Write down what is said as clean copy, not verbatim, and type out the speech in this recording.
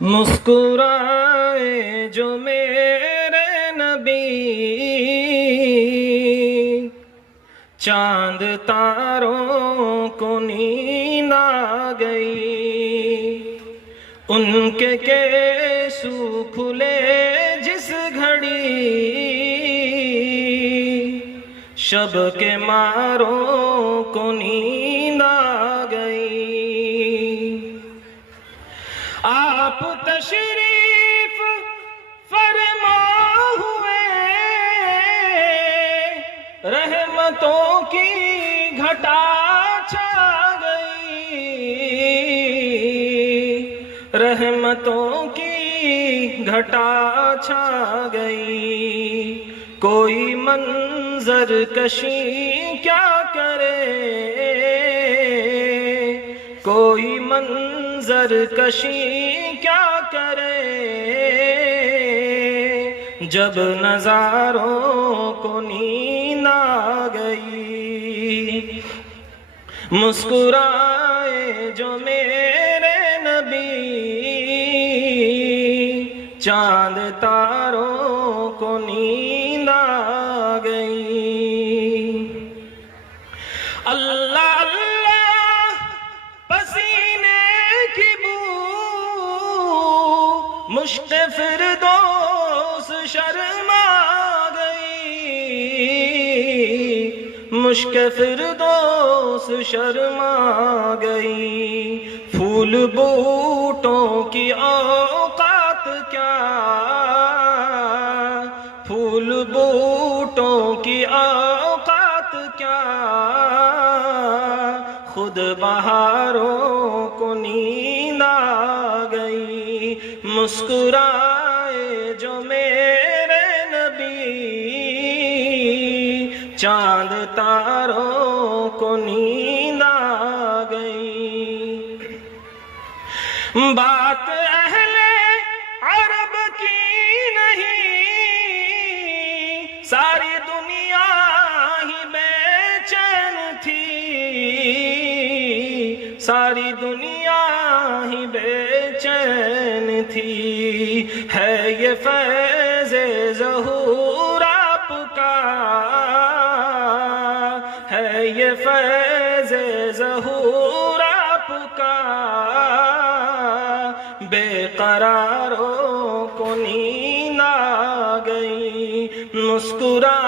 مسکرائے جو میرے نبی، چاند تاروں کو نیند آ گئی، ان کے کیسو کھلے جس گھڑی، شب کے ماروں کو نیند آ گئی۔ آپ تشریف فرما ہوئے، رحمتوں کی گھٹا چھا گئی، رحمتوں کی گھٹا چھا گئی۔ کوئی منظر کشی کیا کرے، کوئی منظر کشی کیا کرے، جب نظاروں کو نیند آ گئی۔ مسکرائے جو میرے نبی، چاند تاروں کو نیند آ گئی۔ اللہ اللہ پسینے کی بو، مشت فردوس شرما گئی، مشک فردوس شرما گئی۔ پھول بوٹوں کی اوقات کیا، پھول بوٹوں کی اوقات کیا، خود بہاروں کو نیند آ گئی۔ مسکرائے جو میرے نبی، چاند تاروں کو نیند آ گئی۔ بات اہل عرب کی نہیں، ساری دنیا ہی بے چین تھی، ساری دنیا ہی بے چین تھی۔ ہے یہ فیض ظہور آپ کا، ہے یہ فیض ظہور آپ کا، بے قراروں کو نیند آ گئی۔ مسکرا